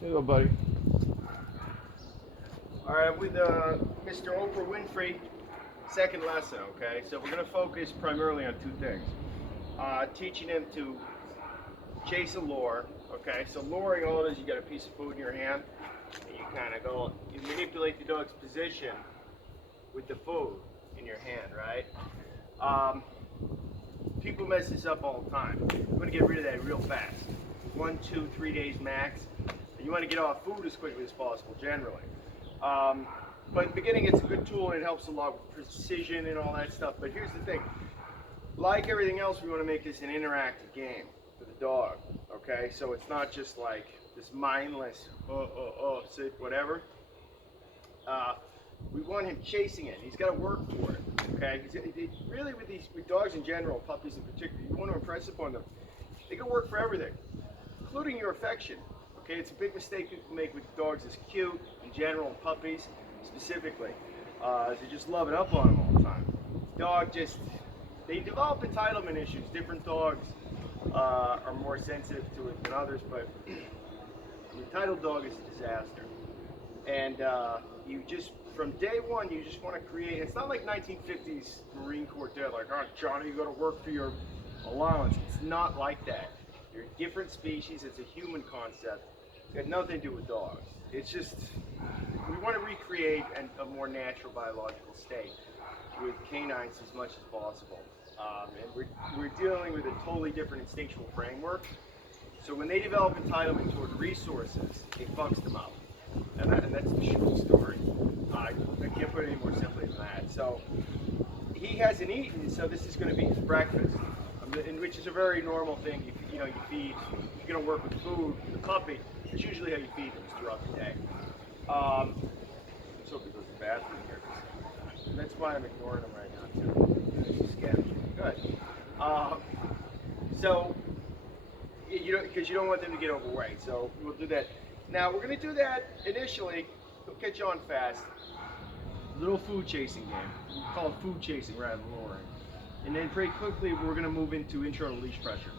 Hello, buddy. All right, with Mr. Oprah Winfrey, second lesson, okay? So we're going to focus primarily on two things. Teaching him to chase a lure, okay? So luring, all it is, you got a piece of food in your hand, and you kind of go, you manipulate the dog's position with the food in your hand, right? People mess this up all the time. You want to get rid of that real fast. 1, 2, 3 days max. And you want to get off food as quickly as possible, generally. But in the beginning, it's a good tool and it helps a lot with precision and all that stuff. But here's the thing. Like everything else, we want to make this an interactive game for the dog, okay? So it's not just like this mindless, sit, whatever. We want him chasing it. He's got to work for it, okay? Really, with dogs in general, puppies in particular, you want to impress upon them. They can work for everything, including your affection. Okay, it's a big mistake people make with dogs is cute in general, puppies specifically. They just love it up on them all the time. They develop entitlement issues. Different dogs are more sensitive to it than others, but an entitled dog is a disaster. And you just, from day one, you just want to create, it's not like 1950s Marine Corps dead, like, oh, Johnny, you got to work for your allowance. It's not like that. You're a different species. It's a human concept. It has nothing to do with dogs. It's just, we want to recreate a more natural biological state with canines as much as possible. And we're dealing with a totally different instinctual framework. So when they develop entitlement toward resources, it fucks them up. And that's the short story. I can't put it any more simply than that. So he hasn't eaten, so this is going to be his breakfast, which is a very normal thing. You feed, if you're going to work with food, the puppy, it's usually how you feed them throughout the day. Let's hope he goes to the bathroom here. That's why I'm ignoring him right now, too. This is sketchy. Good. So, because you don't want them to get overweight, so we'll do that. Now, we're going to do that initially. He'll catch on fast. Little food chasing game. We call it food chasing rather than luring. And then pretty quickly, we're going to move into intro to leash pressure.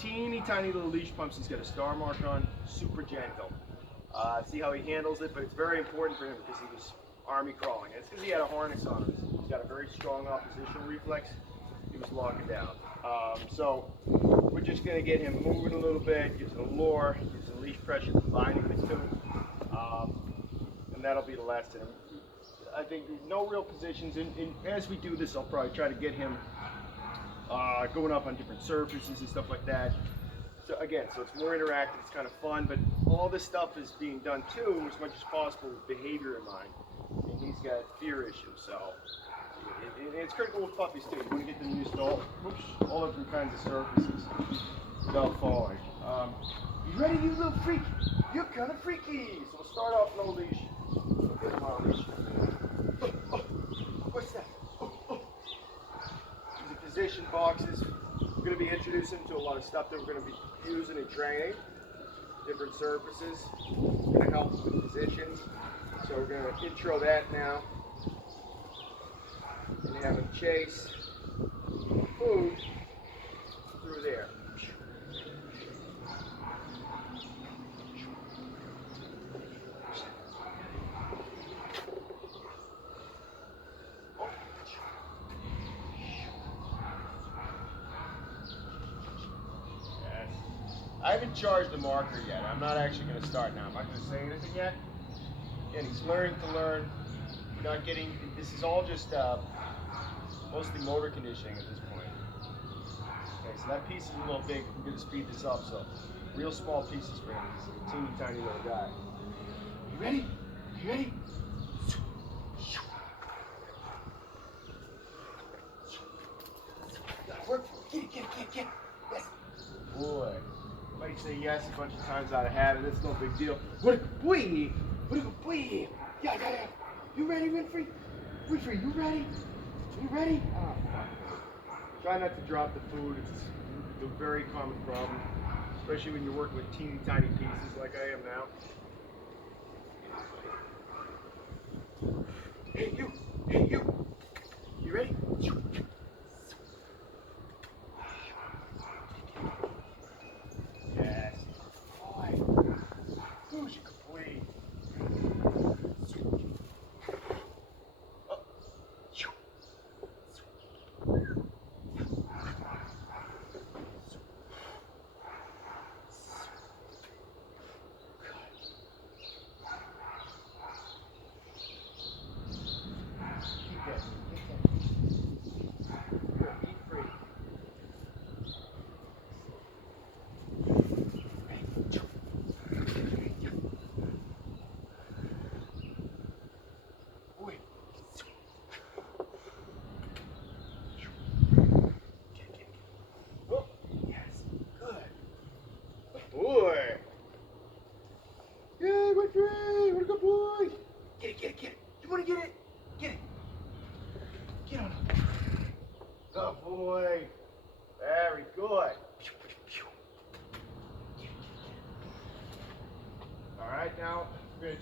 Teeny tiny little leash pumps. He's got a Starmark on, super gentle. See how he handles it, but it's very important for him because he was army crawling. It's because he had a harness on him. He's got a very strong oppositional reflex. He was locking down. So we're just going to get him moving a little bit, using a lure, using leash pressure, combining the two, and that'll be the lesson. I think no real positions. And as we do this, I'll probably try to get him going up on different surfaces and stuff like that. So again, so it's more interactive, it's kind of fun, but all this stuff is being done too, as much as possible with behavior in mind. And he's got fear issues, so it's critical with puppies too. You want to get them used to all different kinds of surfaces without falling. You ready, you little freak? You're kind of freaky. So we'll start off no leash. We'll get him on a leash. What's that? These are position boxes. We're going to be introducing to a lot of stuff that we're going to be using in training. Different surfaces. It's going to help with positions. So we're going to intro that now. And have him chase food through there. I haven't charged the marker yet. I'm not actually going to start now. I'm not going to say anything yet. Again, he's learning to learn. Not getting. This is all just mostly motor conditioning at this point. Okay, so that piece is a little big. I'm going to speed this up. So, real small pieces for him. He's a teeny tiny little guy. You ready? You ready? Work for it. Get it. Yes. Boy. Might say yes a bunch of times out of habit. That's no big deal. What a boy! Yeah. You ready, Winfrey? Winfrey, you ready? You ready? Oh, try not to drop the food. It's a very common problem, especially when you're working with teeny tiny pieces like I am now. Hey you! You ready? Yes. Boy.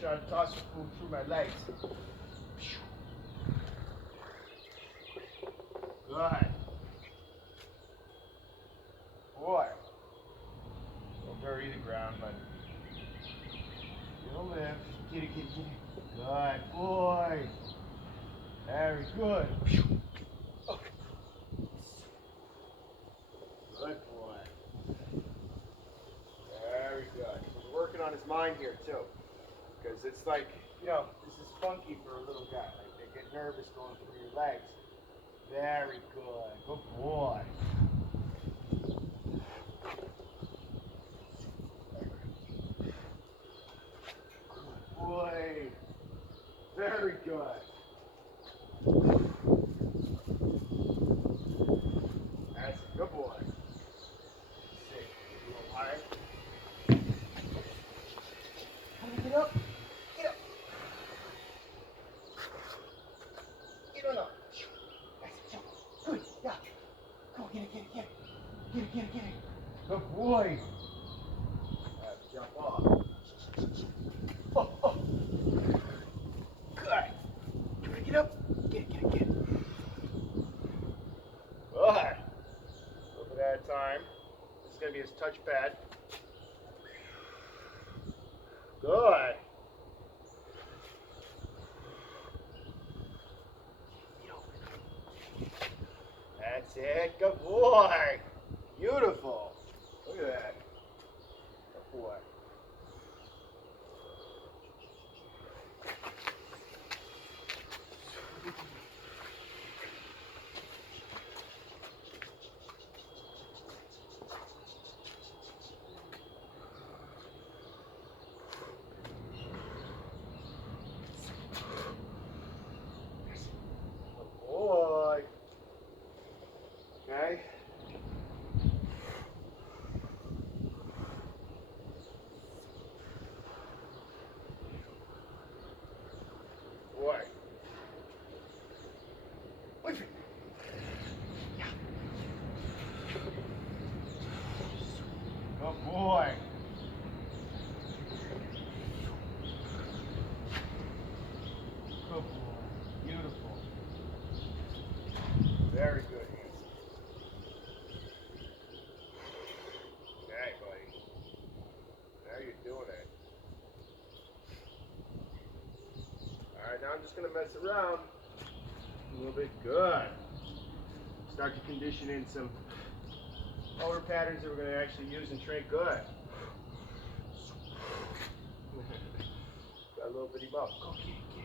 try to toss the food through my legs. Good. Boy. Don't bury the ground, but you'll live. Get it, get it, get it. Good boy. Very good. Good boy. Very good. So we're working on his mind here too. Because it's like, you know, this is funky for a little guy. Like they get nervous going through your legs. Very good. Good boy. Good boy. Very good. That's a good boy. Sick. A little higher. Get up. Get up. Get on up. That's it. Jump. Good. Yeah. Come on, get it, get it, get it. Get it, get it, get it. Good boy. Jump off. Oh, oh. Good. You want to get up? Get it, get it, get it. Good. A little bit at a time. This is going to be his touch pad. Good. That's it. Good boy. Beautiful. Look at that. Good boy. Boy. Okay. Boy. Winfrey. Yeah. Good boy. Good boy. Beautiful. Very good, Hanson. Okay, buddy. Now you're doing it. Alright, now I'm just going to mess around a little bit. Good. Start to condition in some motor patterns that we're going to actually use and train. Good. Got a little bitty mouth. Go get it, get it.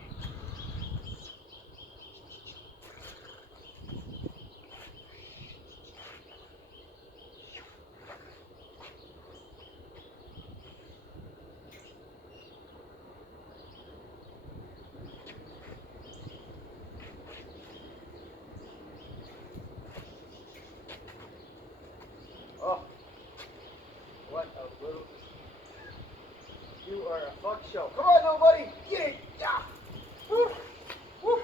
Oh, what a little. You are a fuck show. Come on, little buddy. Get it. Yeah. Woo. Woo.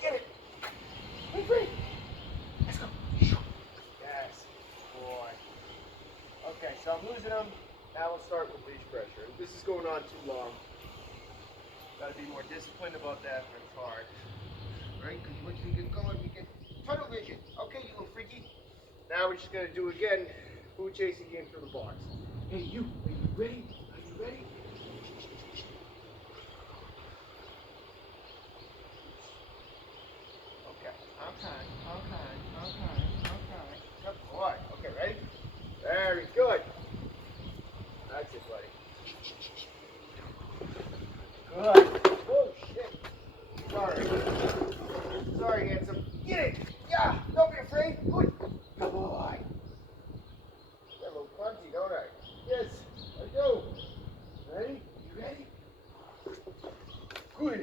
Get it. Winfrey. Let's go. Yes, boy. Okay, so I'm losing him. Now we'll start with leash pressure. This is going on too long. Got to be more disciplined about that, but it's hard. Right? Because once we get going, we get tunnel vision. Okay, you little freaky. Now we're just going to do again food chasing game through the box. Hey, you, are you ready? Are you ready? Okay. Good boy. Okay, ready? Very good. That's it, buddy. Good. Oh, shit. Sorry. Sorry, handsome. Get it. Yeah. Don't be afraid. Good. Good boy. I'm a little clumsy, don't I? Yes, I do. Ready? You ready? Good.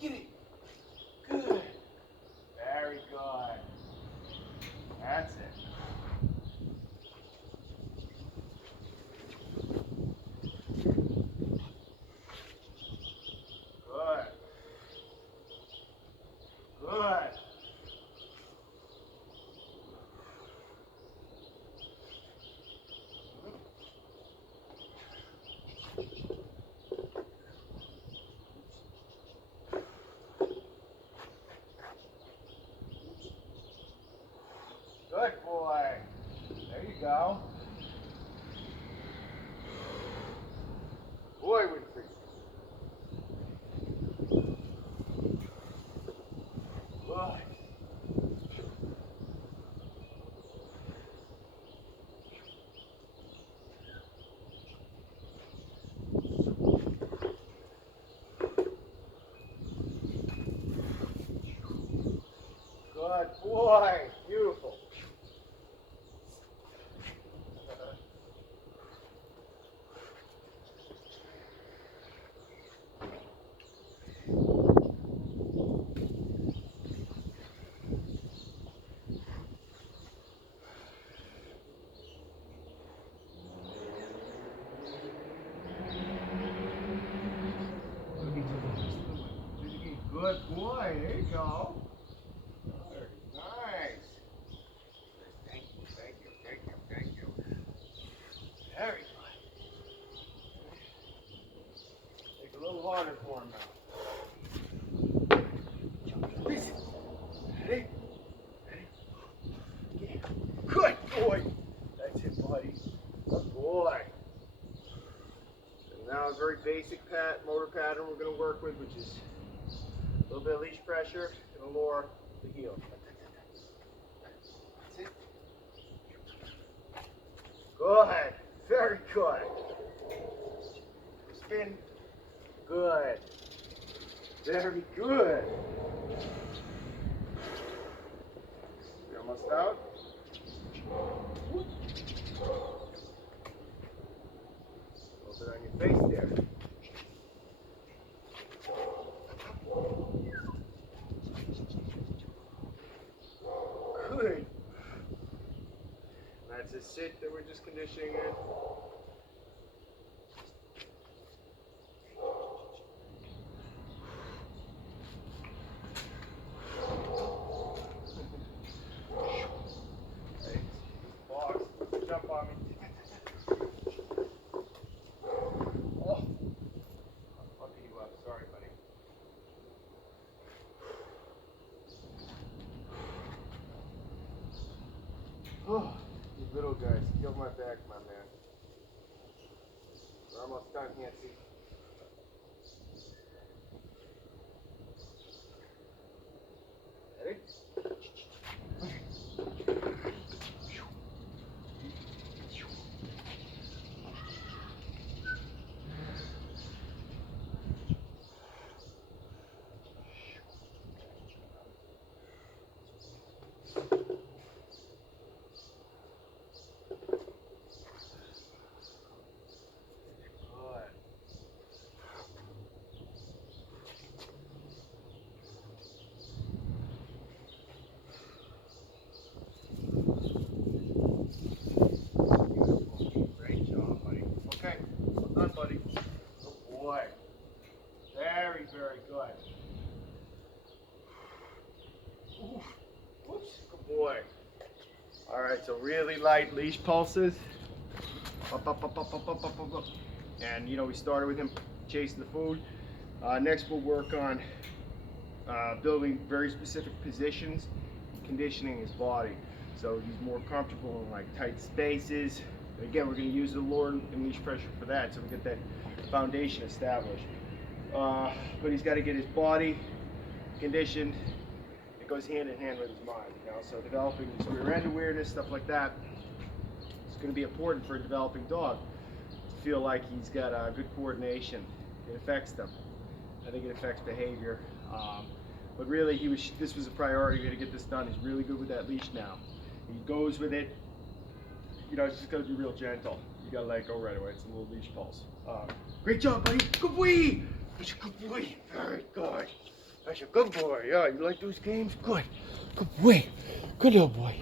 Get it. Good. Very good. That's it. Good. Good. Good boy. There you go. Boy, Winfrey. Good. Good boy. Beautiful. Good boy. There you go. Very nice. Thank you, thank you, thank you, thank you. Very good. Make it a little harder for him now. Listen. Ready? Ready? Yeah. Good boy. That's it, buddy. Good boy. And now a very basic motor pattern we're going to work with, which is a little bit of leash pressure and a lower the heel. That's it. Good. Very good. Spin. Good. Very good. You're almost out. A little bit on your face there. Good. That's a sit that we're just conditioning in. Hey, box, jump on me. Oh, I'll beat you up. Sorry, buddy. Oh, you little guys, killed my back, my man. We're almost done, Nancy. Ready? Buddy. Good boy. Very, very good. Oof. Whoops. Good boy. All right, so really light leash pulses. Up, up, up, up, up, up, up, up, up. And, you know, we started with him chasing the food. Next, we'll work on building very specific positions, conditioning his body. So he's more comfortable in like tight spaces. Again, we're going to use the lower and leash pressure for that, so we get that foundation established. But he's got to get his body conditioned. It goes hand in hand with his mind, you know. So developing his rear end awareness, stuff like that, is going to be important for a developing dog to feel like he's got good coordination. It affects them. I think it affects behavior. But really, this was a priority. We had to get this done. He's really good with that leash now. He goes with it. You know, it's just got to be real gentle. You got to let it go right away. It's a little leash pulse. Great job, buddy. Good boy. That's a good boy. Very good. That's a good boy. Yeah, you like those games? Good. Good boy. Good little boy.